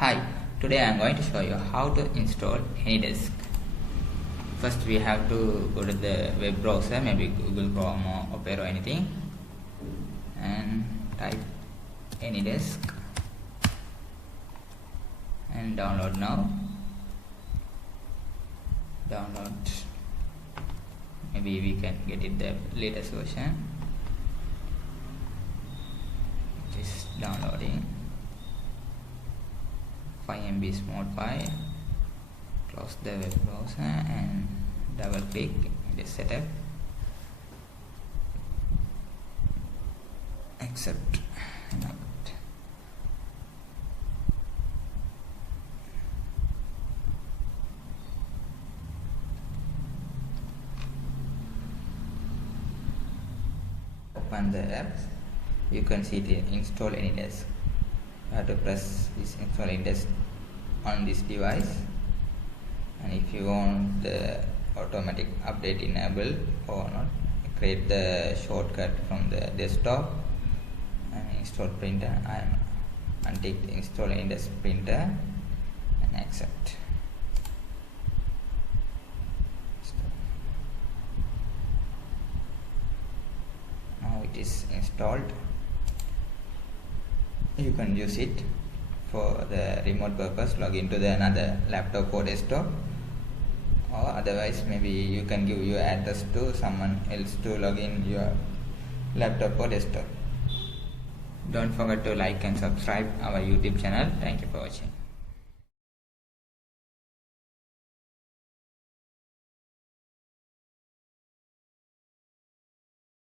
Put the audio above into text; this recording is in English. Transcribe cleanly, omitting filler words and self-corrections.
Hi, today I am going to show you how to install AnyDesk. First we have to go to the web browser, maybe Google Chrome or Opera or anything, and type AnyDesk and download now. Download, maybe we can get it the latest version. It is downloading. 5 MB small file. Close the web browser and double click in the setup. Accept. Open the app. You can see the install AnyDesk. You have to press this install AnyDesk on this device, and if you want the automatic update enable or not, create the shortcut from the desktop and install printer. I untick the install AnyDesk printer and accept. Now it is installed. You can use it for the remote purpose, log into the another laptop or desktop, or otherwise maybe you can give your address to someone else to log in your laptop or desktop. Don't forget to like and subscribe our YouTube channel. Thank you for watching.